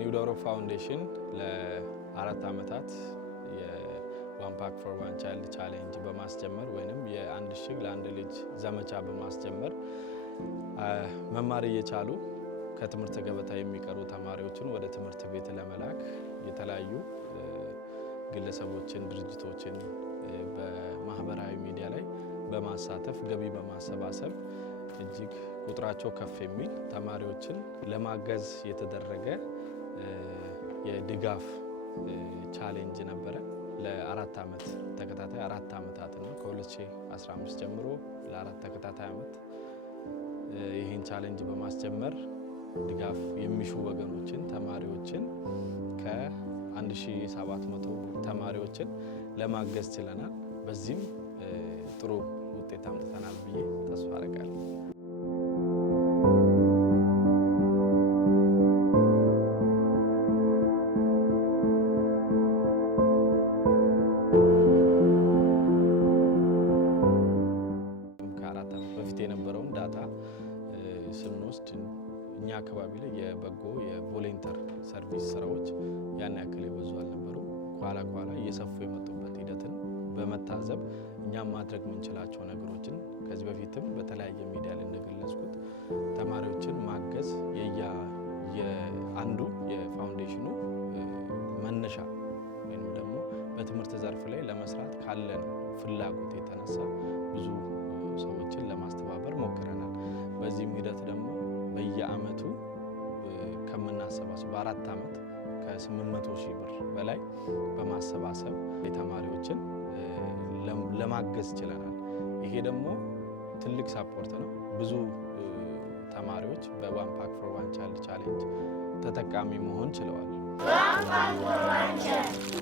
ኒው ዶሮ ፋውንዴሽን ለአራት ዓመታት የዋን ፓክ ፎር ዋን ቻይልድ ቻሌንጅ በማስጀመር ወይንም የአንድ እሽግ ለአንድ ልጅ ዘመቻ በማስጀመር መማር እየቻሉ ከትምህርት ገበታ የሚቀሩ ተማሪዎችን ወደ ትምህርት ቤት ለመላክ የተለያዩ ግለሰቦችን ድርጅቶችን በማህበራዊ ሚዲያ ላይ በማሳተፍ ገቢ በማሰባሰብ እጅግ ቁጥራቸው ከፍ የሚል ተማሪዎችን ለማገዝ የተደረገ የድጋፍ ቻሌንጅ ነበረ። ለአራት ዓመት ተከታታይ አራት ዓመታት ነው ከ2015 ጀምሮ ለአራት ተከታታይ ዓመት ይህን ቻሌንጅ በማስጀመር ድጋፍ የሚሹ ወገኖችን ተማሪዎችን ከ1700 ተማሪዎችን ለማገዝ ችለናል። በዚህም ጥሩ ውጤት አምጥተናል ብዬ ተስፋ አደርጋለሁ። ከአራት ዓመት በፊት የነበረውን ዳታ ስንወስድ እኛ አካባቢ ላይ የበጎ የቮለንተር ሰርቪስ ስራዎች ያን ያክል የበዙ አልነበሩም። ኋላ እየሰፉ የመጡበት ሂደትን በመታዘብ እኛም ማድረግ የምንችላቸው ነገሮችን ከዚህ በፊትም በተለያየ ሚዲያ ላይ እንደገለጽኩት ተማሪዎችን ማገዝ የአንዱ የፋውንዴሽኑ መነሻ ወይም ደግሞ በትምህርት ዘርፍ ላይ ለመስራት ካለን ፍላጎት የተነሳ ብዙ ሰዎችን ለማስተባበር ሞክረናል። በዚህም ሂደት ደግሞ በየአመቱ ከምናሰባስብ በአራት ዓመት ከ800 ሺህ ብር በላይ በማሰባሰብ የተማሪዎችን ለማገዝ ችለናል። ይሄ ደግሞ ትልቅ ሳፖርት ነው። ብዙ ተማሪዎች በዋን ፓክ ፎር ዋን ቻይልድ ቻሌንጅ ተጠቃሚ መሆን ችለዋል።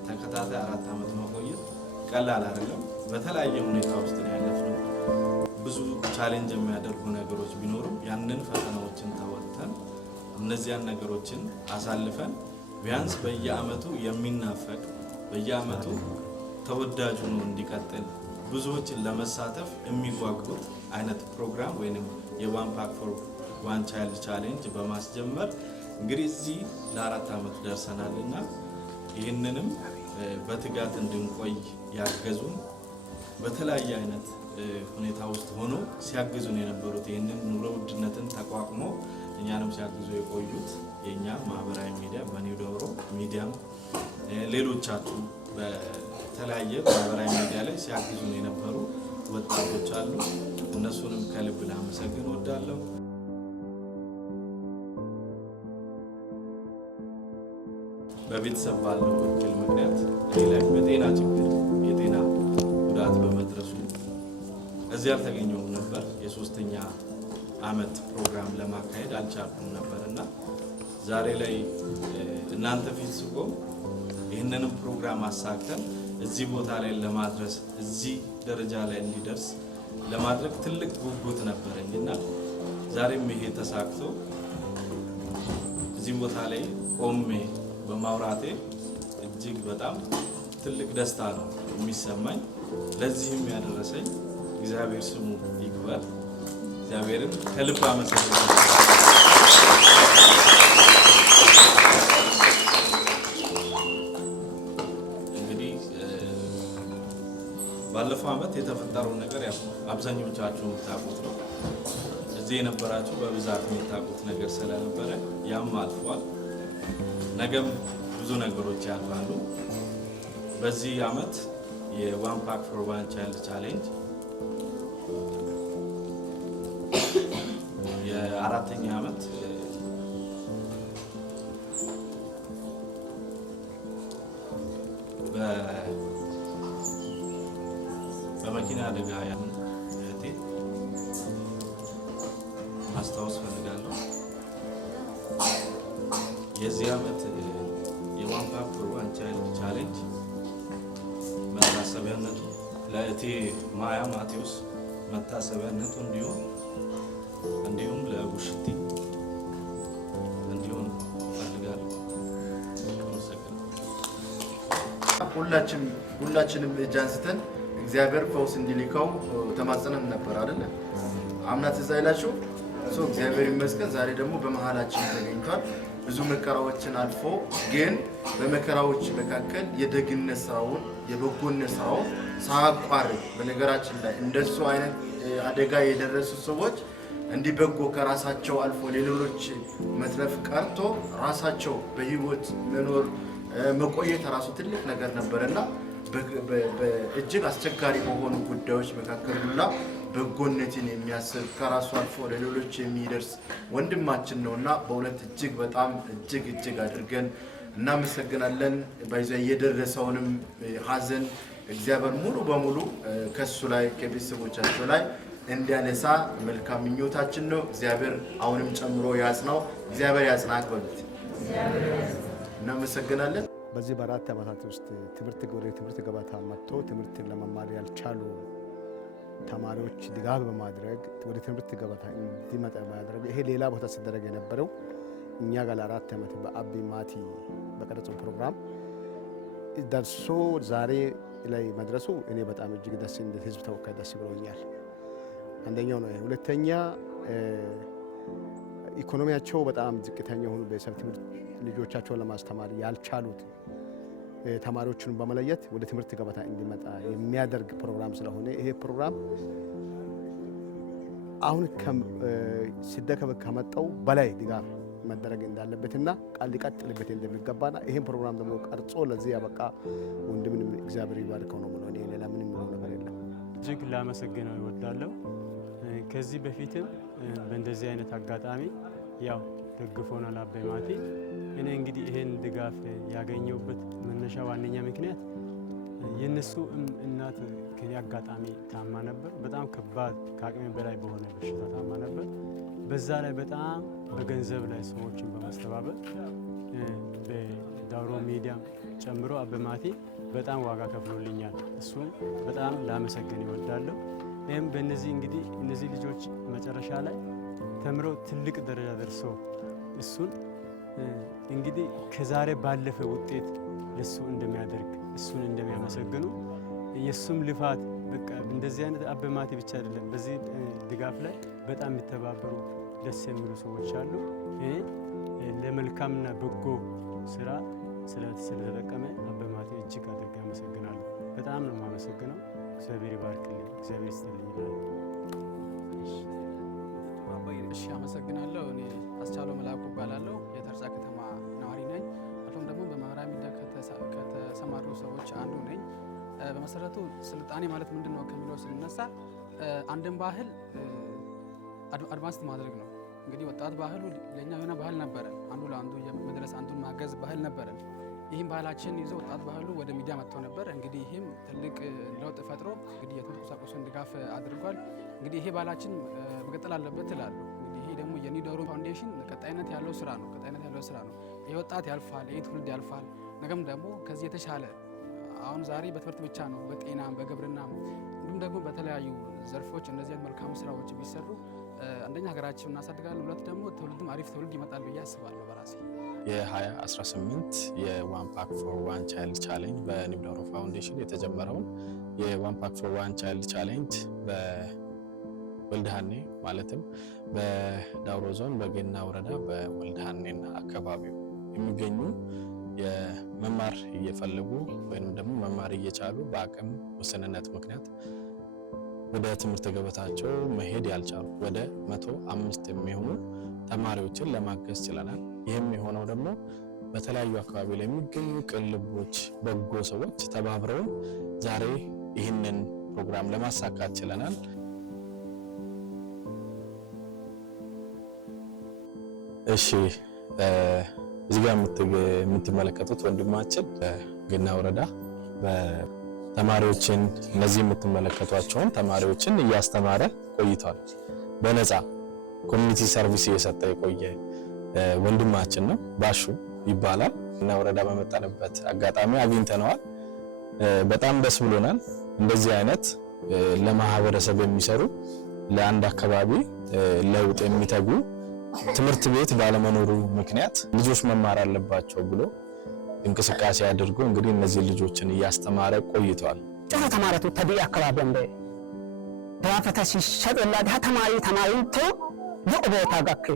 ተከታታይ አራት ዓመት መቆየት ቀላል አይደለም። በተለያየ ሁኔታ ውስጥ ነው ያለፍነው። ብዙ ቻሌንጅ የሚያደርጉ ነገሮች ቢኖሩም ያንን ፈተናዎችን ተወጥተን እነዚያን ነገሮችን አሳልፈን ቢያንስ በየአመቱ የሚናፈቅ በየአመቱ ተወዳጅ ሆኖ እንዲቀጥል ብዙዎችን ለመሳተፍ የሚጓጉት አይነት ፕሮግራም ወይንም የዋን ፓክ ፎር ዋን ቻይልድ ቻሌንጅ በማስጀመር እንግዲህ እዚህ ለአራት ዓመት ደርሰናልና ይህንንም በትጋት እንድንቆይ ያገዙን በተለያየ አይነት ሁኔታ ውስጥ ሆኖ ሲያግዙን የነበሩት ይህንን ኑሮ ውድነትን ተቋቁሞ እኛንም ሲያግዙ የቆዩት የኛ ማህበራዊ ሚዲያ በኒው ዶሮ ሚዲያም ሌሎቻችሁ በተለያየ ማህበራዊ ሚዲያ ላይ ሲያግዙን የነበሩ ወጣቶች አሉ። እነሱንም ከልብ ላመሰግን እወዳለሁ። በቤተሰብ ባለው እክል ምክንያት ላይ በጤና ችግር የጤና ጉዳት በመድረሱ እዚህ አልተገኘሁም ነበር። የሶስተኛ ዓመት ፕሮግራም ለማካሄድ አልቻልኩም ነበርና ዛሬ ላይ እናንተ ፊት ስቆም ይህንንም ፕሮግራም አሳክተን እዚህ ቦታ ላይ ለማድረስ እዚህ ደረጃ ላይ እንዲደርስ ለማድረግ ትልቅ ጉጉት ነበረኝና ዛሬም ይሄ ተሳክቶ እዚህ ቦታ ላይ ቆሜ በማውራቴ እጅግ በጣም ትልቅ ደስታ ነው የሚሰማኝ። ለዚህም ያደረሰኝ እግዚአብሔር ስሙ ይክበር። እግዚአብሔርን ከልብ አመሰግናለሁ። እንግዲህ ባለፈው ዓመት የተፈጠረውን ነገር ያው አብዛኞቻችሁ የምታውቁት ነው። እዚህ የነበራችሁ በብዛት የምታውቁት ነገር ስለነበረ ያም አልፏል። ነገም ብዙ ነገሮች ያልፋሉ። በዚህ ዓመት የዋን ፓክ ፎር ዋን ቻይልድ ቻሌንጅ የአራተኛ ዓመት በመኪና አደጋ ያን እህቴ ማስታወስ ፈልጋለሁ። የዚህ ዓመት የዋን ፓክ ፎር ዋን ቻይልድ ቻሌንጅ መታሰቢያነቱ ለእቴ ማያ ማቴዎስ መታሰቢያነቱ እንዲሁም ለቡሽቲ እንዲሁም ፈልጋለሁ። ሁላችንም እጅ አንስተን እግዚአብሔር ፈውስ እንዲልከው ተማጽነን ነበር አይደል? አምና ትዝ አይላችሁ? እግዚአብሔር ይመስገን ዛሬ ደግሞ በመሃላችን ተገኝቷል። ብዙ መከራዎችን አልፎ ግን በመከራዎች መካከል የደግነት ስራውን የበጎነት ስራውን ሳያቋርጥ በነገራችን ላይ እንደሱ አይነት አደጋ የደረሱ ሰዎች እንዲህ በጎ ከራሳቸው አልፎ ለሌሎች መትረፍ ቀርቶ ራሳቸው በህይወት መኖር መቆየት ራሱ ትልቅ ነገር ነበርና በእጅግ አስቸጋሪ በሆኑ ጉዳዮች መካከል ሁላ በጎነትን የሚያስብ ከራሱ አልፎ ለሌሎች የሚደርስ ወንድማችን ነውና በእውነት እጅግ በጣም እጅግ አድርገን እናመሰግናለን። ባይዘ የደረሰውንም ሀዘን እግዚአብሔር ሙሉ በሙሉ ከሱ ላይ ከቤተሰቦቻቸው ላይ እንዲያነሳ መልካም ምኞታችን ነው። እግዚአብሔር አሁንም ጨምሮ ያጽናው። እግዚአብሔር ያጽናክ በሉት። እናመሰግናለን። በዚህ በአራት ዓመታት ውስጥ ትምህርት ገበታ መጥቶ ትምህርትን ለመማር ያልቻሉ ተማሪዎች ድጋፍ በማድረግ ወደ ትምህርት ገበታ እንዲመጣ ማድረግ ይሄ ሌላ ቦታ ሲደረግ የነበረው እኛ ጋር 4 ዓመት በአቢ ማቲ በቀረጸው ፕሮግራም ደርሶ ዛሬ ላይ መድረሱ እኔ በጣም እጅግ ደስ እንደ ህዝብ ተወካይ ደስ ብሎኛል። አንደኛው ነው። ሁለተኛ ኢኮኖሚያቸው በጣም ዝቅተኛ ሆኑ ቤተሰብ ትምህርት ልጆቻቸውን ለማስተማር ያልቻሉት ተማሪዎችን በመለየት ወደ ትምህርት ገበታ እንዲመጣ የሚያደርግ ፕሮግራም ስለሆነ ይሄ ፕሮግራም አሁን ሲደከም ከመጣው በላይ ድጋፍ መደረግ እንዳለበትና ቃል ሊቀጥልበት እንደሚገባና ይሄን ፕሮግራም ደግሞ ቀርጾ ለዚህ ያበቃ ወንድምን እግዚአብሔር ይባርከው ነው ማለት ነው። ሌላ ምንም ነገር የለም። እጅግ ላመሰግነው እወዳለሁ። ከዚህ በፊትም በእንደዚህ አይነት አጋጣሚ ያው ደግፎናል አባይ ማቲ። እኔ እንግዲህ ይሄን ድጋፍ ያገኘውበት መነሻ ዋነኛ ምክንያት የነሱ እናት ከኔ አጋጣሚ ታማ ነበር። በጣም ከባድ ከአቅሜ በላይ በሆነ በሽታ ታማ ነበር። በዛ ላይ በጣም በገንዘብ ላይ ሰዎችን በማስተባበር በዳውሮ ሚዲያም ጨምሮ አባይ ማቲ በጣም ዋጋ ከፍሎልኛል። እሱም በጣም ላመሰግን ይወዳለሁ። ይህም በእነዚህ እንግዲህ እነዚህ ልጆች መጨረሻ ላይ ተምረው ትልቅ ደረጃ ደርሰው እሱን እንግዲህ ከዛሬ ባለፈ ውጤት ለሱ እንደሚያደርግ እሱን እንደሚያመሰግኑ የሱም ልፋት በቃ እንደዚህ አይነት አባይ ማቲ ብቻ አይደለም። በዚህ ድጋፍ ላይ በጣም የሚተባበሩ ደስ የሚሉ ሰዎች አሉ። እኔ ለመልካምና በጎ ስራ ስለተጠቀመ አባይ ማቲ እጅግ አድርጌ አመሰግናለሁ። በጣም ነው የማመሰግነው። እግዚአብሔር ይባርክልኝ፣ እግዚአብሔር ይስጥልኝ። እሺ አመሰግናለሁ። እኔ አስቻለው መላኩ እባላለሁ። የተርሳ ከተማ ነዋሪ ነኝ። አሁን ደግሞ በማህበራዊ ሚዲያ ከተሰማሩ ሰዎች አንዱ ነኝ። በመሰረቱ ስልጣኔ ማለት ምንድነው ከሚለው ስንነሳ አንድን ባህል አድቫንስ ማድረግ ነው። እንግዲህ ወጣት ባህሉ ለኛ የሆነ ባህል ነበረ፣ አንዱ ለአንዱ የመድረስ አንዱን ማገዝ ባህል ነበረ። ይህም ባህላችን ይዞ ወጣት ባህሉ ወደ ሚዲያ መጥቶ ነበር። እንግዲህ ይህም ትልቅ ለውጥ ፈጥሮ እንግዲህ የትምህርት ቁሳቁሱን ድጋፍ አድርጓል። እንግዲህ ይሄ ባህላችን መቀጠል አለበት ይላሉ። እንግዲህ ይሄ ደግሞ የኒው ዳውሮ ፋውንዴሽን ቀጣይነት ያለው ስራ ነው። ይሄ ወጣት ያልፋል፣ ይሄ ትውልድ ያልፋል። ነገም ደግሞ ከዚህ የተሻለ አሁን ዛሬ በትምህርት ብቻ ነው፣ በጤናም በግብርናም እንዲሁም ደግሞ በተለያዩ ዘርፎች እነዚህ መልካም ስራዎች ቢሰሩ አንደኛ ሀገራችን እናሳድጋለን፣ ሁለት ደግሞ ትውልድም አሪፍ ትውልድ ይመጣል ብዬ አስባለሁ በራሴ። የ2018 የዋን ፓክ ፎር ዋን ቻይልድ ቻሌንጅ በኒው ዳውሮ ፋውንዴሽን የተጀመረውን የዋን ፓክ ፎር ዋን ቻይልድ ቻሌንጅ በወልድሃኔ ማለትም በዳውሮ ዞን በጌና ወረዳ በወልድሃኔና አካባቢው የሚገኙ የመማር እየፈለጉ ወይም ደግሞ መማር እየቻሉ በአቅም ውስንነት ምክንያት ወደ ትምህርት ገበታቸው መሄድ ያልቻሉ ወደ 105 የሚሆኑ ተማሪዎችን ለማገዝ ችለናል። ይህም የሆነው ደግሞ በተለያዩ አካባቢ ላይ የሚገኙ ቅን ልቦች፣ በጎ ሰዎች ተባብረውን ዛሬ ይህንን ፕሮግራም ለማሳካት ችለናል። እሺ እዚህ ጋር የምትመለከቱት ወንድማችን ጌና ወረዳ ተማሪዎችን እነዚህ የምትመለከቷቸውን ተማሪዎችን እያስተማረ ቆይቷል። በነፃ ኮሚኒቲ ሰርቪስ እየሰጠ የቆየ ወንድማችን ነው። ባሹ ይባላል። ጌና ወረዳ በመጣንበት አጋጣሚ አግኝተነዋል። በጣም ደስ ብሎናል። እንደዚህ አይነት ለማህበረሰብ የሚሰሩ ለአንድ አካባቢ ለውጥ የሚተጉ ትምህርት ቤት ባለመኖሩ ምክንያት ልጆች መማር አለባቸው ብሎ እንቅስቃሴ አድርጎ እንግዲህ እነዚህ ልጆችን እያስተማረ ቆይቷል። ጨፋ ተማረቱ ተዲ አካባቢ እንደ ተራፈታ ሲሸጥላ ተማሪቶ የኦቦታ ጋክ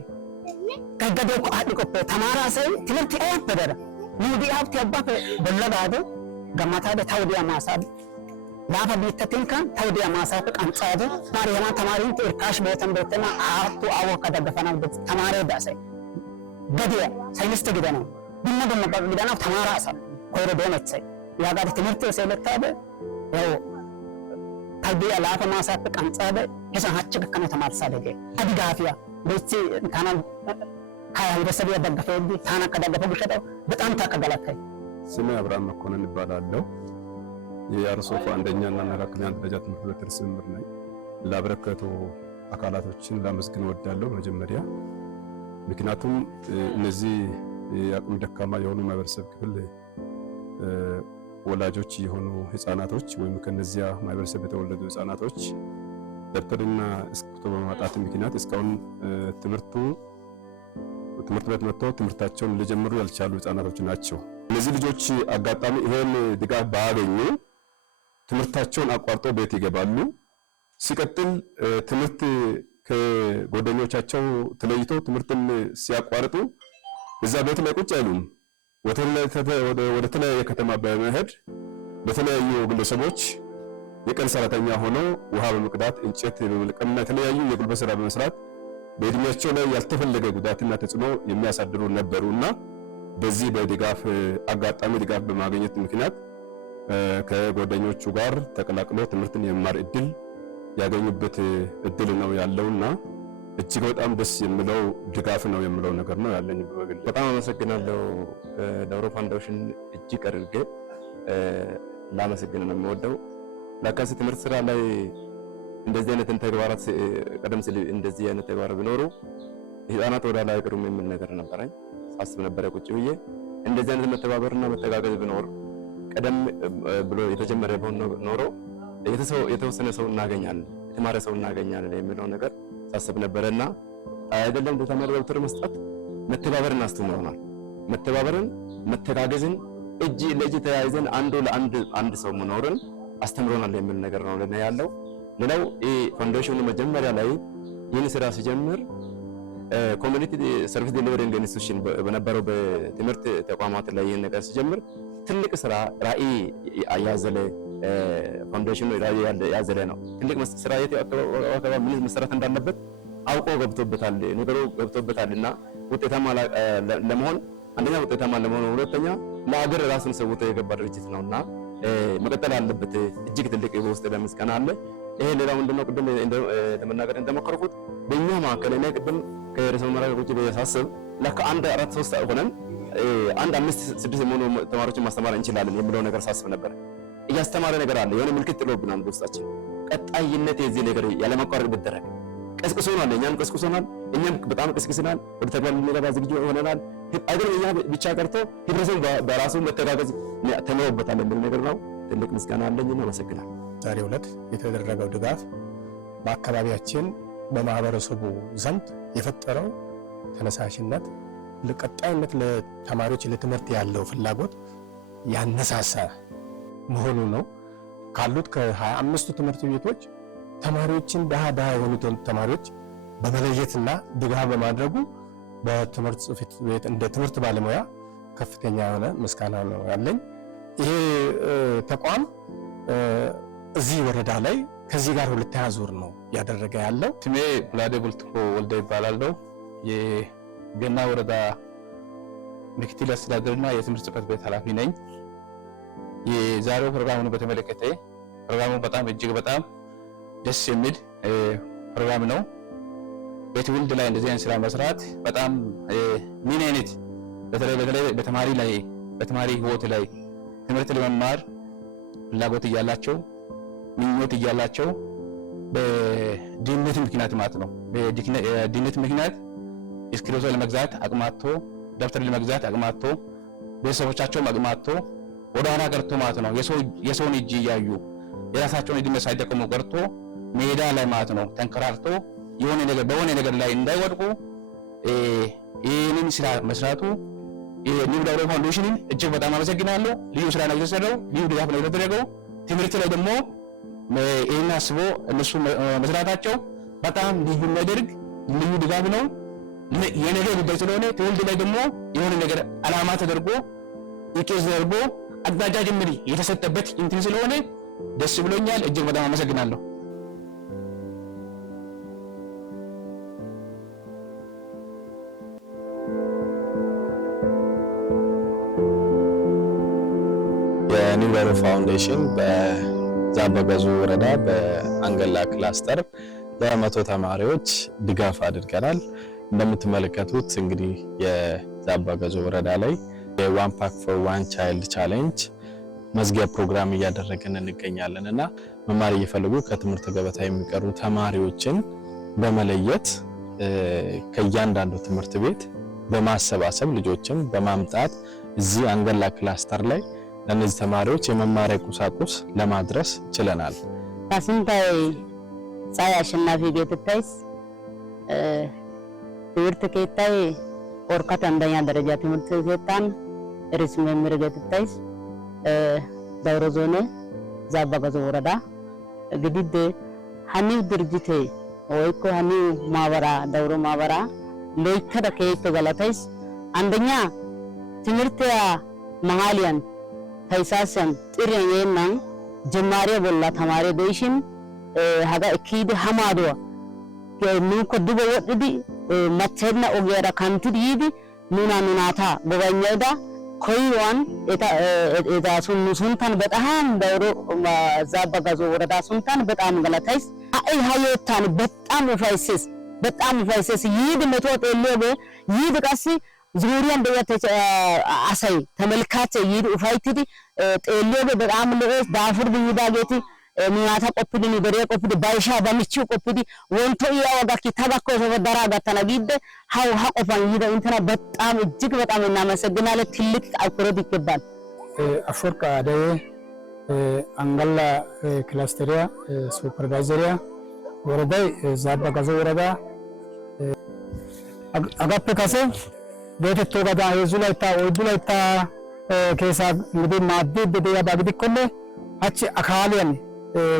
gaggade ko haadhi qophee tamaaraa sai timirti federa nuudi hafti abbaa bolladaade gammataade tawdi amaasaa laafa biittatiin kan tawdi amaasaa qancaade maariyamaa tamaariin irkaash beetan beetana aattu awwa kadagafana tamaaree daasai gadiya sayniste gidana binna dumma gidana tamaaraa asa koyro doonetsai yaagaade timirti seelettaade yaw tawdiya laafa maasaa qancaade isa hachi kana tamaarsaa dege adi gaafiya bechi kana ህብረተሰብ ያደገፈው ታና ከደገፈው ብሸጠው በጣም ታቀገለከኝ። ስሜ አብርሃም መኮንን ይባላለሁ። የአርሶፍ አንደኛና መካከለኛ ደረጃ ትምህርት ቤት ርዕሰ መምህር ነኝ። ላበረከቱ አካላቶችን ላመስግን እወዳለሁ። መጀመሪያ ምክንያቱም እነዚህ የአቅም ደካማ የሆኑ ማህበረሰብ ክፍል ወላጆች የሆኑ ህፃናቶች ወይም ከነዚያ ማህበረሰብ የተወለዱ ህፃናቶች ደብተርና እስክሪብቶ በማጣት ምክንያት እስካሁን ትምህርት ቤት መጥተው ትምህርታቸውን ሊጀምሩ ያልቻሉ ህፃናቶች ናቸው። እነዚህ ልጆች አጋጣሚ ይሄን ድጋፍ ባያገኙ ትምህርታቸውን አቋርጦ ቤት ይገባሉ። ሲቀጥል ትምህርት ከጓደኞቻቸው ተለይቶ ትምህርትን ሲያቋርጡ እዛ ቤት ላይ ቁጭ አይሉም። ወደ ተለያየ ከተማ በመሄድ በተለያዩ ግለሰቦች የቀን ሰራተኛ ሆነው ውሃ በመቅዳት እንጨት በመልቀምና የተለያዩ የጉልበት ስራ በመስራት በእድሜያቸው ላይ ያልተፈለገ ጉዳትና ተጽዕኖ የሚያሳድሩ ነበሩና በዚህ በድጋፍ አጋጣሚ ድጋፍ በማግኘት ምክንያት ከጓደኞቹ ጋር ተቀላቅሎ ትምህርትን የመማር እድል ያገኙበት እድል ነው ያለውና እጅግ በጣም ደስ የሚለው ድጋፍ ነው የሚለው ነገር ነው ያለኝ። በጣም አመሰግናለሁ። ዳውሮ ፋውንዴሽን እጅግ አድርጌ ላመሰግን ነው የምወደው። ለካስ ትምህርት ስራ ላይ እንደዚህ አይነት ተግባራት ቀደም ሲል እንደዚህ አይነት ተግባራት ቢኖሩ ህፃናት ወደ ላይ አይቀሩም የሚል ነገር ነበረኝ። ሳስብ ነበር ቁጭ ብዬ እንደዚህ አይነት መተባበርና መተጋገዝ ቢኖር ቀደም ብሎ የተጀመረ ኖሮ የተወሰነ ሰው እናገኛለን፣ የተማረ ሰው እናገኛለን የሚለው ነገር ሳስብ ነበርና አይደለም ለተማሪ ደብተር መስጠት መተባበርን አስተምሮናል። መተባበርን፣ መተጋገዝን፣ እጅ ለእጅ ተያይዘን አንድ ሰው መኖርን አስተምሮናል የሚል ነገር ነው ለኔ ያለው። ሌላው ፋውንዴሽኑ መጀመሪያ ላይ ይህን ስራ ሲጀምር ኮሚኒቲ ሰርቪስ ዴሊቨሪንግ ኢንስቲትዩሽን በነበረው በትምህርት ተቋማት ላይ ይህን ነገር ሲጀምር ትልቅ ስራ ራዕይ ያዘለ ፋውንዴሽኑ ራዕይ ያዘለ ነው። ትልቅ ስራ አካባቢ ምን መሰራት እንዳለበት አውቆ ገብቶበታል፣ ነገሩ ገብቶበታልና ውጤታማ ለመሆን አንደኛ ውጤታማ ለመሆን፣ ሁለተኛ ለሀገር ራሱን ሰውቶ የገባ ድርጅት ነውና መቀጠል አለበት። እጅግ ትልቅ በውስጥ ለምስጋና አለ። ይሄ ሌላው ምንድነው ቅድም ለመናገር እንደሞከርኩት በእኛ ማዕከል ላይ ቅድም ከርዕሰ መምህራን ቁጭ በያሳስብ ለካ 1 4 3 ሆነን 1 5 6 የሚሆኑ ተማሪዎችን ማስተማር እንችላለን የሚለው ነገር ሳስብ ነበር። እያስተማረ ነገር አለ፣ የሆነ ምልክት ጥሎብናል በውስጣችን። ቀጣይነት የዚህ ነገር ያለማቋረጥ ቢደረግ ቀስቅሶናል፣ እኛም ቀስቅሶናል፣ እኛም በጣም ቀስቅሰናል፣ ወደ ተግባር ልንገባ ዝግጁ ሆነናል። አይደለም እኛ ብቻ ቀርቶ ህብረተሰቡ በራሱ መተጋገዝ ተምሮበታል የሚል ነገር ነው። ትልቅ ምስጋና አለኝ እና አመሰግናለሁ። ዛሬው ዕለት የተደረገው ድጋፍ በአካባቢያችን በማህበረሰቡ ዘንድ የፈጠረው ተነሳሽነት ለቀጣይነት ለተማሪዎች ለትምህርት ያለው ፍላጎት ያነሳሳ መሆኑ ነው። ካሉት ከ25ቱ ትምህርት ቤቶች ተማሪዎችን ድሃ የሆኑ ተማሪዎች በመለየትና ድጋፍ በማድረጉ በትምህርት ጽሕፈት ቤት እንደ ትምህርት ባለሙያ ከፍተኛ የሆነ ምስጋና ነው ያለኝ። ይሄ ተቋም እዚህ ወረዳ ላይ ከዚህ ጋር ሁለተኛ ዙር ነው ያደረገ ያለው። ስሜ ብላዴ ቡልትኮ ወልደ ይባላለሁ። የገና ወረዳ ምክትል አስተዳደርና የትምህርት ጽሕፈት ቤት ኃላፊ ነኝ። የዛሬው ፕሮግራሙን በተመለከተ ፕሮግራሙ በጣም እጅግ በጣም ደስ የሚል ፕሮግራም ነው። በትውልድ ላይ እንደዚህ አይነት ስራ መስራት በጣም ምን አይነት በተለይ በተማሪ ላይ በተማሪ ህይወት ላይ ትምህርት ለመማር ፍላጎት እያላቸው ምኞት እያላቸው በድህነት ምክንያት ማለት ነው በድህነት ምክንያት እስክሪብቶ ለመግዛት አቅማቶ ደብተር ለመግዛት አቅማቶ ቤተሰቦቻቸውም አቅማቶ ወደ ኋላ ቀርቶ ማለት ነው የሰውን እጅ እያዩ የራሳቸውን እድሜ ሳይጠቀሙ ቀርቶ ሜዳ ላይ ማለት ነው ተንከራርቶ በሆነ ነገር ላይ እንዳይወድቁ ይህንን ስራ መስራቱ ኒው ዳውሮ ፋውንዴሽንን እጅግ በጣም አመሰግናለሁ። ልዩ ስራ ነው የተሰራው፣ ልዩ ድጋፍ ነው የተደረገው። ትምህርት ላይ ደግሞ ይህን አስቦ እነሱ መስራታቸው በጣም ልዩ የሚያደርግ ልዩ ድጋፍ ነው። የነገ ጉዳይ ስለሆነ ትውልድ ላይ ደግሞ የሆነ ነገር አላማ ተደርጎ ይቄዝ ተደርጎ አቅጣጫ ጭምር የተሰጠበት እንትን ስለሆነ ደስ ብሎኛል። እጅግ በጣም አመሰግናለሁ። የኒው ዳሮ ፋውንዴሽን በዛበገዙ ወረዳ በአንገላ ክላስተር ለመቶ ተማሪዎች ድጋፍ አድርገናል። እንደምትመለከቱት እንግዲህ የዛበገዙ ወረዳ ላይ የዋን ፓክ ፎር ዋን ቻይልድ ቻሌንጅ መዝጊያ ፕሮግራም እያደረግን እንገኛለን እና መማር እየፈለጉ ከትምህርት ገበታ የሚቀሩ ተማሪዎችን በመለየት ከእያንዳንዱ ትምህርት ቤት በማሰባሰብ ልጆችን በማምጣት እዚህ አንገላ ክላስተር ላይ ለነዚህ ተማሪዎች የመማሪያ ቁሳቁስ ለማድረስ ችለናል። ታስንታይ ፀሐይ አሸናፊ ቤትታይስ ትምህርት ቤታይ ኦርካት አንደኛ ደረጃ ትምህርት ቤታን ርዕሰ መምህር ቤትታይስ ዳውሮ ዞን ዛበገዙ ወረዳ ግዲድ ሀኒው ድርጅቴ ወይኮ ሀኒው ማህበራ ዳውሮ ማህበራ ለይተደ ከይቶ ገላታይስ አንደኛ ትምህርት መሃሊያን ታይሳሰን ጥሪየና ጀማሪ ቦላ ተማሪ ደይሽን ሀጋ እኪድ ሐማዶዋ ኑኮ ዱበ ወድዲ መተና ኦጌራ ካንቲዲ ይዲ ኑናታ ጎበኛዳ ኮይዋን ኤታ ሱንታን በጣም ዳውሮ ዛበገዙ ወረዳ ሱንታን በጣም ገላታይስ አይ ሃየታን በጣም ፋይሰስ ይድ መቶ ጤሌበ ይድ ቀሲ ዙሪያን በያተ አሳይ ተመልካች ይድ ፋይቲዲ ጤሌበ በጣም ለስ ዳፍር ቢዳጌቲ ኑናታ ቆፕዲኒ በሬ ቆፕዲ ባይሻ ባሚቹ ቆፕዲ ወንቶ ያወጋኪ ተባኮ ተወደራ ጋተናጊደ ሃው ሀቆፋን ይደ እንትና በጣም እጅግ በጣም እናመሰግናለን። ትልቅ አክብሮት ይገባል። አፈወርቅ አደየ አንገላ ክላስተሪያ ሱፐርቫይዘሪያ ወረዳይ ዛበገዙ ወረዳ አጋፔ ካሴ ቤተቶ ጋዳ የዙላይታ ወይዱላይታ ከሳ እንግዲህ ማዲ በደያ ባግዲ ኮለ አቺ አካሊያን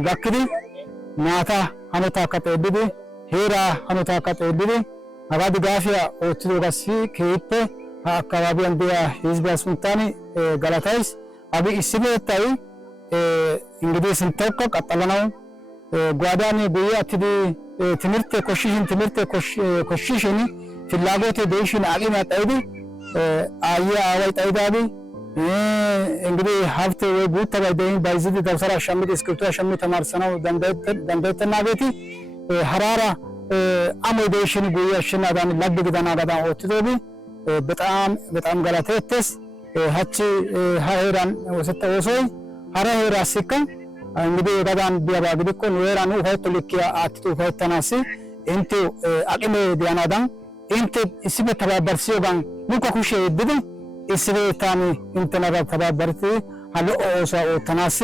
ጋክዲ ናታ አኖታ ከጠብዲ ሄራ አኖታ ከጠብዲ አጋዲ ጋፊያ ኦትዶ ጋሲ ከይተ አካባቢያን ዲያ ህዝብ ሱልጣኒ ጋላታይስ አቢ ኢስቤታይ እንግዲህ ስንተውቀ ቀጠለናው ጓዳኒ ጉያ አትዲ ትምህርት ኮሽሽን ፍላጎት ደይሽን አቂም ያጣይዲ አያ አዋይ ጣይዳቢ እንግዲህ ሀብት ወይ ጉት ተባይደኝ ባይዝድ ደብተራ ሸምት እስክሪብቶ ሸምት ተማርሰናው ደንደተና ቤቲ ሐራራ አሞይ ደይሽን ጉያ ሽና ዳን ለብ ግዳና ጋዳ ወጥቶቢ በጣም ገላተተስ ሀቺ ሀሄራን ወሰተ ወሶይ ሀራ ሄራ ሲከ እንግዲህ ጋዳን ቢያባ ግድቆን ወራኑ ሆይቶ ልኪያ አትቱ ሆይተናሲ እንቱ አቂሜ ዲያናዳን እንት እስበ ተባበርሲዮጋን ሙኮ ኩሼ ድድ እስበ ታኒ እንተና ተባበርቲ አሎ ኦሳ ኦተናሲ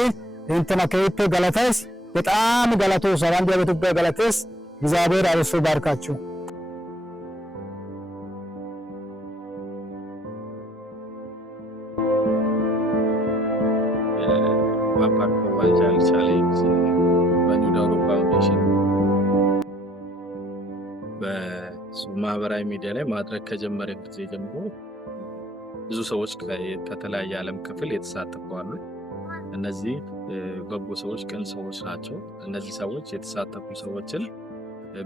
እንተና ከይተ ገላታስ በጣም ገላቶ ሰባን ዲያበቱ ገላታስ እግዚአብሔር አብሶ ባርካችሁ። ቻሌንጅ በኒው ዳሮ ፋውንዴሽን በማህበራዊ ሚዲያ ላይ ማድረግ ከጀመረ ጊዜ ጀምሮ ብዙ ሰዎች ከተለያየ ዓለም ክፍል የተሳተፉ አሉ። እነዚህ በጎ ሰዎች፣ ቅን ሰዎች ናቸው። እነዚህ ሰዎች የተሳተፉ ሰዎችን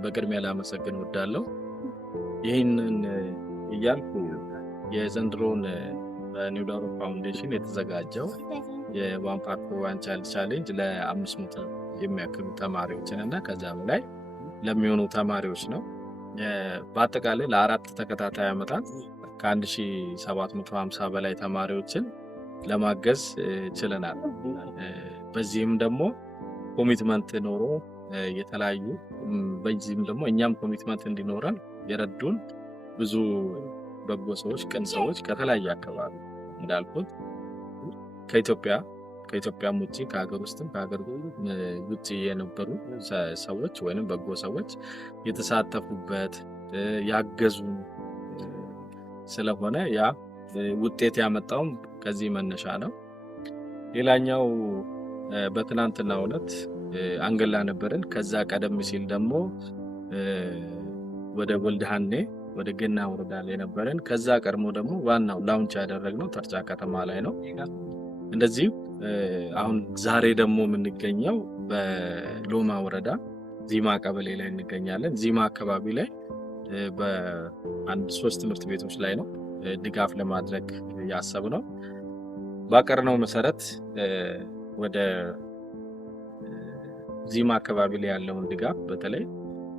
በቅድሚያ ላመሰግን እወዳለሁ። ይህንን እያልኩ የዘንድሮውን በኒው ዳሮ ፋውንዴሽን የተዘጋጀው የዋን ፓክ ፎር ዋን ቻይልድ ቻሌንጅ ለ500 የሚያክሉ ተማሪዎችን እና ከዛ በላይ ለሚሆኑ ተማሪዎች ነው። በአጠቃላይ ለአራት ተከታታይ ዓመታት ከ1750 በላይ ተማሪዎችን ለማገዝ ችለናል። በዚህም ደግሞ ኮሚትመንት ኖሮ የተለያዩ በዚህም ደግሞ እኛም ኮሚትመንት እንዲኖረን የረዱን ብዙ በጎ ሰዎች፣ ቅን ሰዎች ከተለያየ አካባቢ እንዳልኩት ከኢትዮጵያም ውጪ ከሀገር ውስጥም ከሀገር ውጪ የነበሩ ሰዎች ወይንም በጎ ሰዎች የተሳተፉበት ያገዙ ስለሆነ ያ ውጤት ያመጣው ከዚህ መነሻ ነው። ሌላኛው በትናንትናው ዕለት አንገላ ነበርን። ከዛ ቀደም ሲል ደግሞ ወደ ወልደሃኔ ወደ ገና ወረዳ ላይ ነበረን። ከዛ ቀድሞ ደግሞ ዋናው ላውንች ያደረግነው ተርጫ ከተማ ላይ ነው። እንደዚህ አሁን ዛሬ ደግሞ የምንገኘው በሎማ ወረዳ ዚማ ቀበሌ ላይ እንገኛለን። ዚማ አካባቢ ላይ በአንድ 3 ትምህርት ቤቶች ላይ ነው ድጋፍ ለማድረግ ያሰብነው። ባቀርነው መሰረት ወደ ዚማ አካባቢ ላይ ያለውን ድጋፍ በተለይ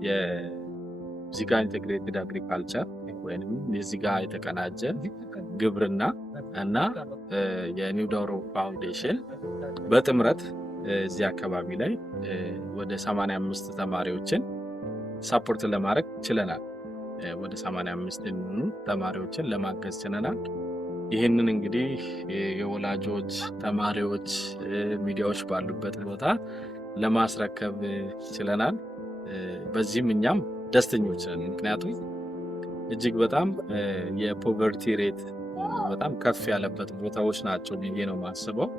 የዚጋ ኢንተግሬትድ አግሪካልቸር ወይም የዚጋ የተቀናጀ ግብርና እና የኒው ዳውሮ ፋውንዴሽን በጥምረት እዚህ አካባቢ ላይ ወደ 85 ተማሪዎችን ሳፖርት ለማድረግ ችለናል። ወደ 85 የሚሆኑ ተማሪዎችን ለማገዝ ችለናል። ይህንን እንግዲህ የወላጆች ተማሪዎች ሚዲያዎች ባሉበት ቦታ ለማስረከብ ችለናል። በዚህም እኛም ደስተኞች ነን። ምክንያቱም እጅግ በጣም የፖቨርቲ ሬት በጣም ከፍ ያለበት ቦታዎች ናቸው ብዬ ነው የማስበው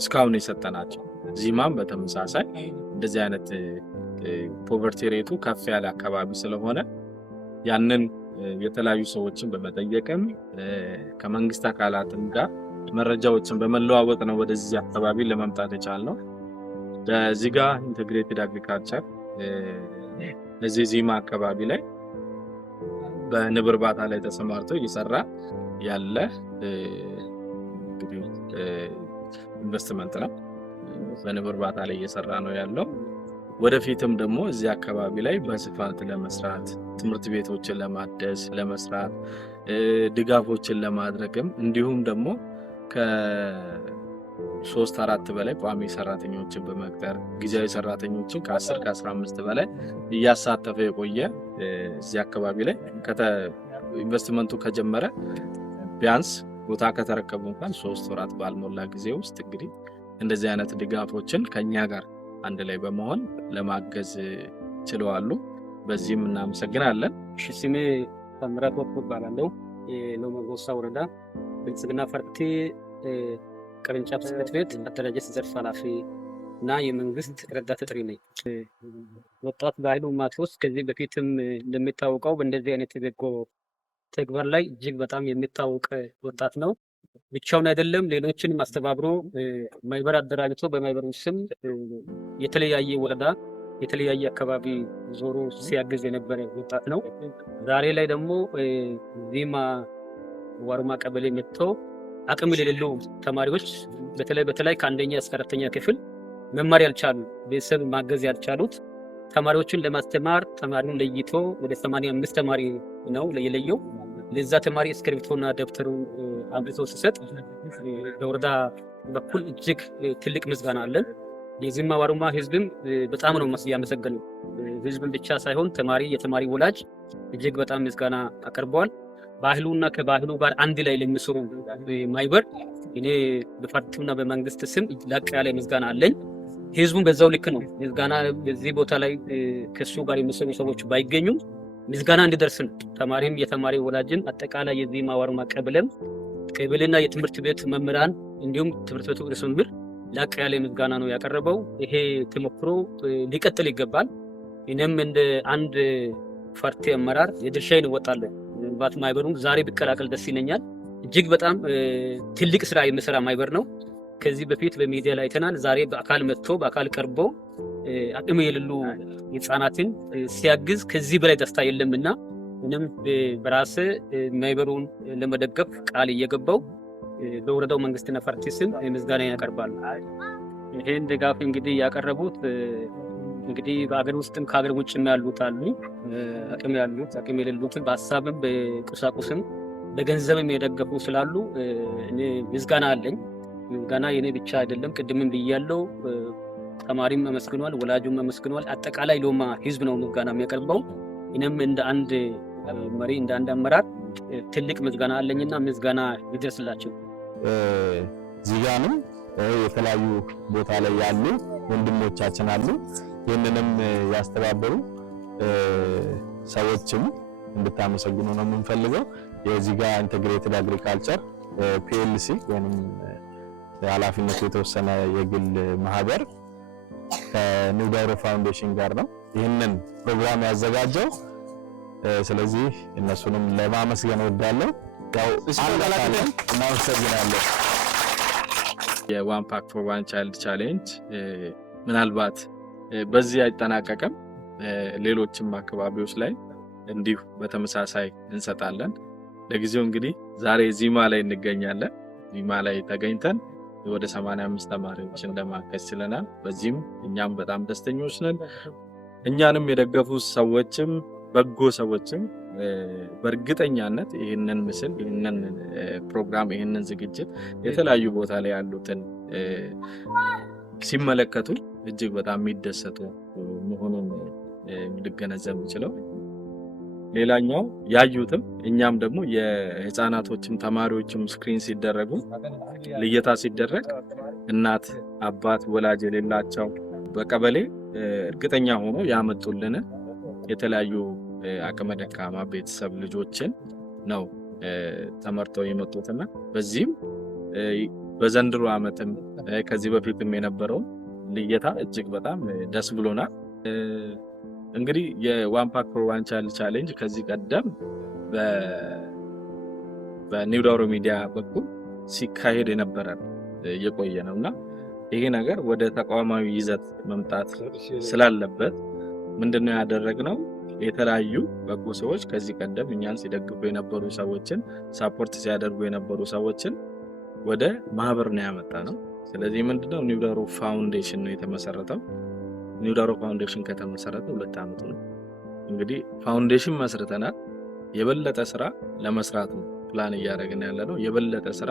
እስካሁን የሰጠናቸው። ዚማም በተመሳሳይ እንደዚህ አይነት ፖቨርቲ ሬቱ ከፍ ያለ አካባቢ ስለሆነ ያንን የተለያዩ ሰዎችን በመጠየቅም ከመንግስት አካላትም ጋር መረጃዎችን በመለዋወጥ ነው ወደዚህ አካባቢ ለመምጣት የቻልነው። በዚህ ጋር ኢንተግሬትድ አግሪካልቸር እዚህ ዚማ አካባቢ ላይ በንብ እርባታ ላይ ተሰማርቶ እየሰራ ያለ እንግዲህ ኢንቨስትመንት ነው። በንብ እርባታ ላይ እየሰራ ነው ያለው። ወደፊትም ደግሞ እዚህ አካባቢ ላይ በስፋት ለመስራት ትምህርት ቤቶችን ለማደስ ለመስራት ድጋፎችን ለማድረግም እንዲሁም ደግሞ ከ3-4 በላይ ቋሚ ሰራተኞችን በመቅጠር ጊዜያዊ ሰራተኞችን ከ10 ከ15 በላይ እያሳተፈ የቆየ እዚህ አካባቢ ላይ ኢንቨስትመንቱ ከጀመረ ቢያንስ ቦታ ከተረከቡ እንኳን 3 ወራት ባልሞላ ጊዜ ውስጥ እንግዲህ እንደዚህ አይነት ድጋፎችን ከኛ ጋር አንድ ላይ በመሆን ለማገዝ ችለዋል። በዚህም እናመሰግናለን። ስሜ ታምራት ወርቁ እባላለሁ። የሎማ ጎሳ ወረዳ ብልጽግና ፓርቲ ቅርንጫፍ ጽሕፈት ቤት አደረጃጀት ዘርፍ ኃላፊ እና የመንግስት ረዳት ተጠሪ ነኝ። ወጣት በኃይሉ ማቴዎስ ከዚህ በፊትም እንደሚታወቀው በእንደዚህ አይነት በጎ ተግባር ላይ እጅግ በጣም የሚታወቅ ወጣት ነው። ብቻውን አይደለም፣ ሌሎችንም አስተባብሮ ማህበር አደራጅቶ በማህበሩ ስም የተለያየ ወረዳ የተለያየ አካባቢ ዞሮ ሲያግዝ የነበረ ወጣት ነው። ዛሬ ላይ ደግሞ ዚማ ዋሩማ ቀበሌ መጥቶ አቅም የሌለው ተማሪዎች በተለይ ከአንደኛ እስከ 4ኛ ክፍል መማር ያልቻሉ ቤተሰብ ማገዝ ያልቻሉት ተማሪዎችን ለማስተማር ተማሪውን ለይቶ ወደ 85 ተማሪ ነው የለየው። ለዛ ተማሪ እስክሪብቶና ደብተሩ አምጥቶ ሲሰጥ በወረዳ በኩል እጅግ ትልቅ ምስጋና አለን። የዚማ ዋሩማ ህዝብም በጣም ነው ያመሰገነው። ህዝብም ብቻ ሳይሆን የተማሪ ወላጅ እጅግ በጣም ምስጋና አቀርበዋል። ባህሉና ከባህሉ ጋር አንድ ላይ ለሚሰሩ ማህበር እኔ በፓርቲውና በመንግስት ስም ላቅ ያለ ምስጋና አለኝ። ህዝቡም በዛው ልክ ነው ምስጋና በዚህ ቦታ ላይ ከሱ ጋር የሚሰሩ ሰዎች ባይገኙም ምስጋና እንዲደርስን ተማሪም የተማሪ ወላጅን አጠቃላይ የዚማ ዋሩማ ቀበሌና የትምህርት ቤት መምህራን እንዲሁም ትምህርት ቤቱ ርዕሰ መምህር ላቅ ያለ ምስጋና ነው ያቀረበው። ይሄ ተሞክሮ ሊቀጥል ይገባል። እኔም እንደ አንድ ፓርቲ አመራር የድርሻዬን እወጣለሁ። ባት ማህበሩን ዛሬ ቢቀላቀል ደስ ይለኛል። እጅግ በጣም ትልቅ ስራ የሚሰራ ማህበር ነው። ከዚህ በፊት በሚዲያ ላይ አይተናል። ዛሬ በአካል መጥቶ በአካል ቀርቦ አቅም የሌሉ ህፃናትን ሲያግዝ ከዚህ በላይ ደስታ የለምና እኔም በራሴ ማህበሩን ለመደገፍ ቃል እየገባው በወረዳው መንግስትና ፓርቲ ስም ምስጋና ያቀርባሉ። ይሄን ድጋፍ እንግዲህ ያቀረቡት እንግዲህ በአገር ውስጥም ከሀገር ውጭም ያሉት አሉ። አቅም የሌሉትን በሀሳብም በቁሳቁስም በገንዘብም የደገፉ ስላሉ እኔ ምስጋና አለኝ። ምስጋና የኔ ብቻ አይደለም፣ ቅድምም ብያለሁ። ተማሪም አመስግኗል፣ ወላጁም አመስግኗል። አጠቃላይ ሎማ ህዝብ ነው ምስጋና የሚያቀርበው። እኔም እንደ አንድ መሪ እንደ አንድ አመራር ትልቅ ምስጋና አለኝና ምስጋና ይድረስላቸው። ዚጋንም የተለያዩ ቦታ ላይ ያሉ ወንድሞቻችን አሉ። ይህንንም ያስተባበሩ ሰዎችም እንድታመሰግኑ ነው የምንፈልገው። የዚጋ ኢንተግሬትድ አግሪካልቸር ፒኤልሲ ወይም ኃላፊነቱ የተወሰነ የግል ማህበር ከኒው ዳውሮ ፋውንዴሽን ጋር ነው ይህንን ፕሮግራም ያዘጋጀው። ስለዚህ እነሱንም ለማመስገን ወዳለሁ። ያው እናመሰግናለን። የዋን ፓክ ፎር ዋን ቻይልድ ቻሌንጅ ምናልባት በዚህ አይጠናቀቅም። ሌሎችም አካባቢዎች ላይ እንዲሁ በተመሳሳይ እንሰጣለን። ለጊዜው እንግዲህ ዛሬ ዚማ ላይ እንገኛለን። ዚማ ላይ ተገኝተን ወደ 85 ተማሪዎችን ለማገዝ ችለናል። በዚህም እኛም በጣም ደስተኞች ነን። እኛንም የደገፉ ሰዎችም በጎ ሰዎችም በእርግጠኛነት ይህንን ምስል፣ ይህንን ፕሮግራም፣ ይህንን ዝግጅት የተለያዩ ቦታ ላይ ያሉትን ሲመለከቱ እጅግ በጣም የሚደሰቱ መሆኑን ልገነዘብ የምችለው። ሌላኛው ያዩትም እኛም ደግሞ የህፃናቶችም ተማሪዎችም ስክሪን ሲደረጉ ልየታ ሲደረግ እናት አባት ወላጅ የሌላቸው በቀበሌ እርግጠኛ ሆኖ ያመጡልን የተለያዩ አቅመ ደካማ ቤተሰብ ልጆችን ነው ተመርተው የመጡትና በዚህም በዘንድሮ ዓመትም ከዚህ በፊትም የነበረው ልየታ እጅግ በጣም ደስ ብሎናል። እንግዲህ የዋን ፓክ ፎር ዋን ቻይልድ ቻሌንጅ ከዚህ ቀደም በኒው ዳውሮ ሚዲያ በኩል ሲካሄድ የነበረ የቆየ ነውና ይሄ ነገር ወደ ተቋማዊ ይዘት መምጣት ስላለበት ምንድነው ያደረግነው? የተለያዩ በጎ ሰዎች ከዚህ ቀደም እኛን ሲደግፉ የነበሩ ሰዎችን ሳፖርት ሲያደርጉ የነበሩ ሰዎችን ወደ ማህበር ነው ያመጣ ነው። ስለዚህ ምንድነው ኒው ዳውሮ ፋውንዴሽን ነው የተመሰረተው። ኒው ዳውሮ ፋውንዴሽን ከተመሰረተ 2 ዓመት ነው። እንግዲህ ፋውንዴሽን መስርተናል። የበለጠ ስራ ለመስራት ነው ፕላን እያደረግን ያለ ነው። የበለጠ ስራ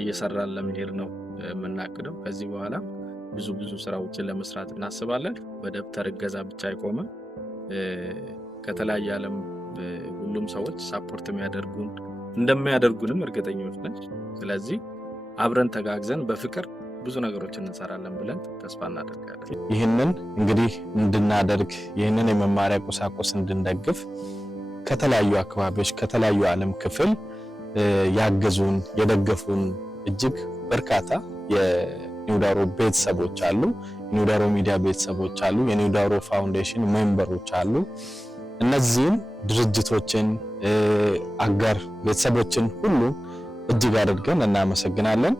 እየሰራን ለመሄድ ነው የምናቅደው። ከዚህ በኋላ ብዙ ስራዎችን ለመስራት እናስባለን። በደብተር እገዛ ብቻ አይቆምም። ከተለያየ ዓለም ሁሉም ሰዎች ሳፖርት የሚያደርጉን እንደሚያደርጉንም እርግጠኞች ነን። ስለዚህ አብረን ተጋግዘን በፍቅር ብዙ ነገሮችን እንሰራለን ብለን ተስፋ እናደርጋለን። ይህንን እንግዲህ እንድናደርግ ይህንን የመማሪያ ቁሳቁስ እንድንደግፍ ከተለያዩ አካባቢዎች ከተለያዩ ዓለም ክፍል ያገዙን የደገፉን እጅግ በርካታ የኒው ዳውሮ ቤተሰቦች አሉ። የኒው ዳውሮ ሚዲያ ቤተሰቦች አሉ። የኒው ዳውሮ ፋውንዴሽን ሜምበሮች አሉ። እነዚህን ድርጅቶችን አጋር ቤተሰቦችን ሁሉ እጅግ አድርገን እናመሰግናለን።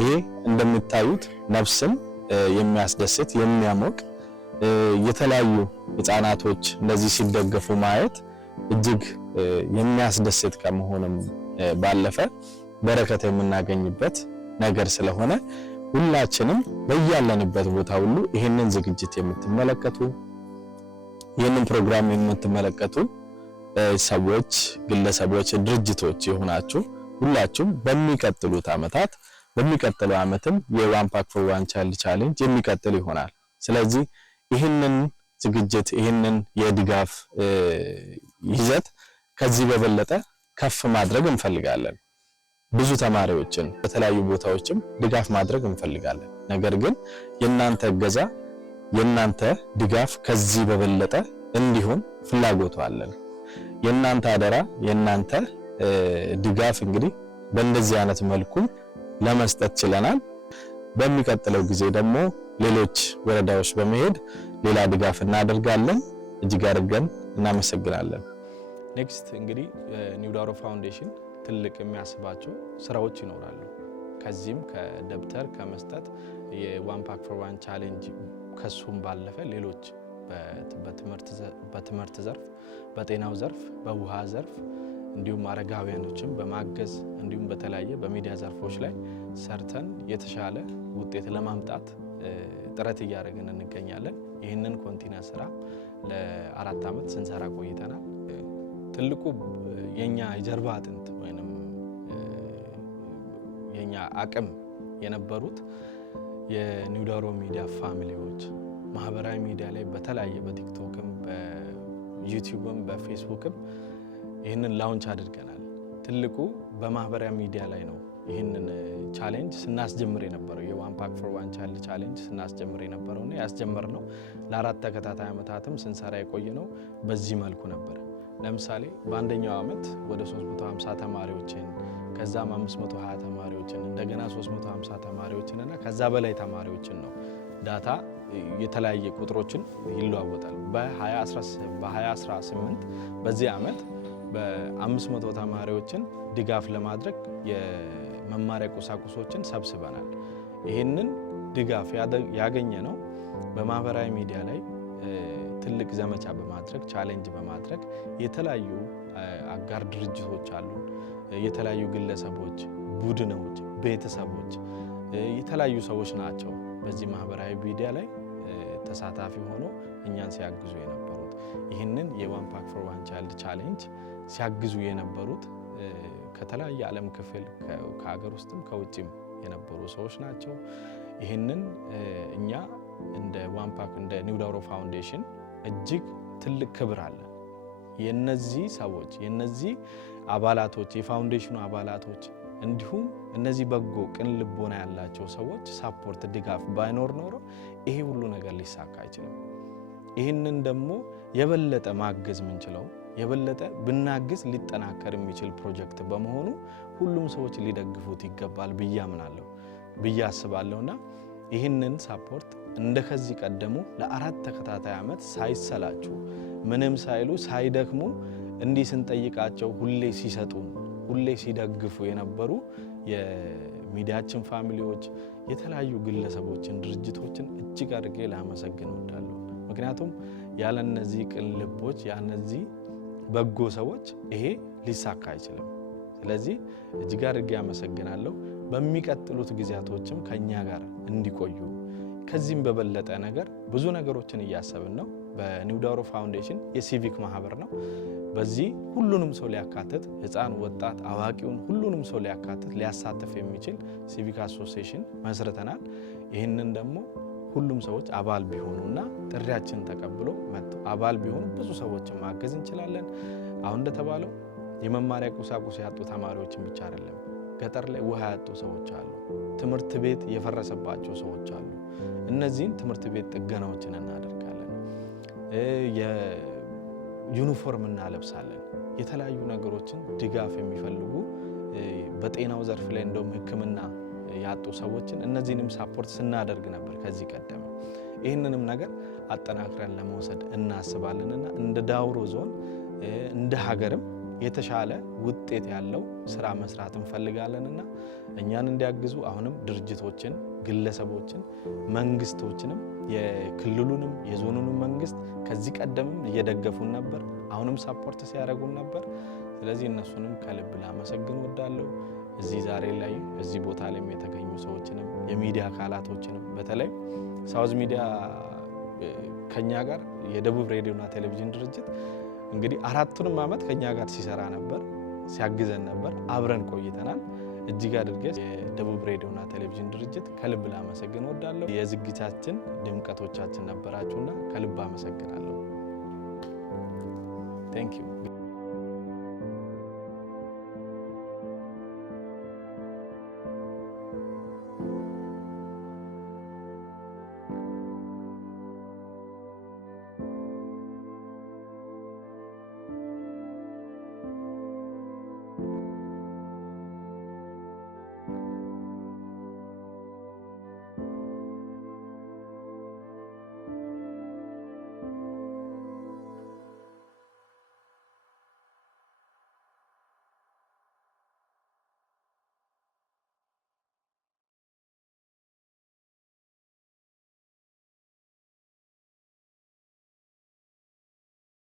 ይሄ እንደምታዩት ነፍስን የሚያስደስት የሚያሞቅ የተለያዩ ህፃናቶች እንደዚህ ሲደገፉ ማየት እጅግ የሚያስደስት ከመሆኑም ባለፈ በረከት የምናገኝበት ነገር ስለሆነ ሁላችንም በያለንበት ቦታ ሁሉ ይህንን ዝግጅት የምትመለከቱ ይህንን ፕሮግራም የምትመለከቱ ሰዎች፣ ግለሰቦች፣ ድርጅቶች የሆናችሁ ሁላችሁም በሚቀጥሉት ዓመታት በሚቀጥለው ዓመትም የዋን ፓክ ፎር ዋን ቻይልድ ቻሌንጅ የሚቀጥል ይሆናል። ስለዚህ ይህንን ዝግጅት ይህንን የድጋፍ ይዘት ከዚህ በበለጠ ከፍ ማድረግ እንፈልጋለን። ብዙ ተማሪዎችን በተለያዩ ቦታዎችም ድጋፍ ማድረግ እንፈልጋለን። ነገር ግን የእናንተ እገዛ የእናንተ ድጋፍ ከዚህ በበለጠ እንዲሆን ፍላጎቱ አለን። የእናንተ አደራ የእናንተ ድጋፍ እንግዲህ በእንደዚህ አይነት መልኩ ለመስጠት ችለናል። በሚቀጥለው ጊዜ ደግሞ ሌሎች ወረዳዎች በመሄድ ሌላ ድጋፍ እናደርጋለን። እጅግ አድርገን እናመሰግናለን። ኔክስት እንግዲህ ኒው ዳውሮ ፋውንዴሽን ትልቅ የሚያስባቸው ስራዎች ይኖራሉ። ከዚህም ከደብተር ከመስጠት የዋን ፓክ ፎር ዋን ቻሌንጅ ከሱም ባለፈ ሌሎች በትምህርት ዘርፍ፣ በጤናው ዘርፍ፣ በውሃ ዘርፍ እንዲሁም አረጋውያኖችን በማገዝ እንዲሁም በተለያየ በሚዲያ ዘርፎች ላይ ሰርተን የተሻለ ውጤት ለማምጣት ጥረት እያደረግን እንገኛለን። ይህንን ኮንቲነስ ስራ ለ4 ዓመት ስንሰራ ቆይተናል። ትልቁ የኛ የጀርባ አጥንት ወይንም የኛ አቅም የነበሩት የኒው ዳውሮ ሚዲያ ፋሚሊዎች ማህበራዊ ሚዲያ ላይ በተለያየ በቲክቶክም በዩቲዩብም በፌስቡክም ይህንን ላውንች አድርገናል። ትልቁ በማህበራዊ ሚዲያ ላይ ነው ይህንን ቻሌንጅ ስናስጀምር የነበረው የዋን ፓክ ፎር ዋን ቻይልድ ቻሌንጅ ስናስጀምር የነበረውና ያስጀመርነው ለ4 ተከታታይ ዓመታትም ስንሰራ የቆየነው በዚህ መልኩ ነበር። ለምሳሌ በአንደኛው ዓመት ወደ 350 ተማሪዎችን ከዛም 520 ተማሪዎችን እንደገና 350 ተማሪዎችን እና ከዛ በላይ ተማሪዎችን ነው ዳታ የተለያየ ቁጥሮችን ይለዋወጣል። በ2018 በዚህ ዓመት በ500 ተማሪዎችን ድጋፍ ለማድረግ የመማሪያ ቁሳቁሶችን ሰብስበናል። ይህንን ድጋፍ ያገኘ ነው በማህበራዊ ሚዲያ ላይ ትልቅ ዘመቻ በማድረግ ቻሌንጅ በማድረግ የተለያዩ አጋር ድርጅቶች አሉ፣ የተለያዩ ግለሰቦች፣ ቡድኖች፣ ቤተሰቦች፣ የተለያዩ ሰዎች ናቸው በዚህ ማህበራዊ ሚዲያ ላይ ተሳታፊ ሆኖ እኛን ሲያግዙ የነበሩት። ይህንን የዋን ፓክ ፎር ዋን ቻይልድ ቻሌንጅ ሲያግዙ የነበሩት ከተለያየ ዓለም ክፍል ከሀገር ውስጥም ከውጭም የነበሩ ሰዎች ናቸው። ይህንን እኛ እንደ ዋን ፓክ እንደ ኒው ዳውሮ ፋውንዴሽን እጅግ ትልቅ ክብር አለ። የነዚህ ሰዎች የነዚህ አባላቶች የፋውንዴሽኑ አባላቶች እንዲሁም እነዚህ በጎ ቅን ልቦና ያላቸው ሰዎች ሳፖርት ድጋፍ ባይኖር ኖሮ ይሄ ሁሉ ነገር ሊሳካ አይችልም። ይህንን ደግሞ የበለጠ ማገዝ ምንችለው የበለጠ ብናግዝ ሊጠናከር የሚችል ፕሮጀክት በመሆኑ ሁሉም ሰዎች ሊደግፉት ይገባል ብዬ አምናለሁ ብዬ አስባለሁና ይህንን ሳፖርት እንደከዚህ ቀደሙ ለ4 ተከታታይ ዓመት ሳይሰላችሁ ምንም ሳይሉ ሳይደክሙ እንዲህ ስንጠይቃቸው ሁሌ ሲሰጡ ሁሌ ሲደግፉ የነበሩ የሚዲያችን ፋሚሊዎች የተለያዩ ግለሰቦችን ድርጅቶችን እጅግ አድርጌ ላመሰግን እወዳለሁ። ምክንያቱም ያለ እነዚህ ቅን ልቦች ያነዚህ በጎ ሰዎች ይሄ ሊሳካ አይችልም። ስለዚህ እጅግ አድርጌ አመሰግናለሁ። በሚቀጥሉት ጊዜያቶችም ከኛ ጋር እንዲቆዩ ከዚህም በበለጠ ነገር ብዙ ነገሮችን እያሰብን ነው። በኒው ዳውሮ ፋውንዴሽን የሲቪክ ማህበር ነው። በዚህ ሁሉንም ሰው ሊያካትት ህፃን፣ ወጣት፣ አዋቂውን ሁሉንም ሰው ሊያካትት ሊያሳትፍ የሚችል ሲቪክ አሶሲዬሽን መስርተናል። ይህንን ደግሞ ሁሉም ሰዎች አባል ቢሆኑና ጥሪያችን ተቀብሎ መጥተው አባል ቢሆኑ ብዙ ሰዎችን ማገዝ እንችላለን። አሁን እንደተባለው የመማሪያ ቁሳቁስ ያጡ ተማሪዎችን ብቻ አይደለም፣ ገጠር ላይ ውሃ ያጡ ሰዎች አሉ፣ ትምህርት ቤት የፈረሰባቸው ሰዎች አሉ። እነዚህን ትምህርት ቤት ጥገናዎችን እናደርጋለን፣ የዩኒፎርም እናለብሳለን። የተለያዩ ነገሮችን ድጋፍ የሚፈልጉ በጤናው ዘርፍ ላይ እንደውም ሕክምና ያጡ ሰዎችን እነዚህንም ሳፖርት ስናደርግ ነበር ከዚህ ቀደም። ይህንንም ነገር አጠናክረን ለመውሰድ እናስባለንና እንደ ዳውሮ ዞን እንደ ሀገርም የተሻለ ውጤት ያለው ስራ መስራት እንፈልጋለንና እኛን እንዲያግዙ አሁንም ድርጅቶችን፣ ግለሰቦችን፣ መንግስቶችንም የክልሉንም የዞኑንም መንግስት ከዚህ ቀደምም እየደገፉን ነበር፣ አሁንም ሳፖርት ሲያደርጉን ነበር። ስለዚህ እነሱንም ከልብ ላመሰግን ወዳለሁ። እዚህ ዛሬ ላይ እዚህ ቦታ ላይ የተገኙ ሰዎችንም የሚዲያ አካላቶችንም በተለይ ሳውዝ ሚዲያ ከኛ ጋር የደቡብ ሬዲዮና ቴሌቪዥን ድርጅት እንግዲህ 4ቱንም ዓመት ከኛ ጋር ሲሰራ ነበር፣ ሲያግዘን ነበር፣ አብረን ቆይተናል። እጅግ አድርጌ የደቡብ ሬዲዮና ቴሌቪዥን ድርጅት ከልብ ላመሰግን ወዳለሁ። የዝግጅታችን ድምቀቶቻችን ነበራችሁና ከልብ አመሰግናለሁ። ቴንክ ዩ።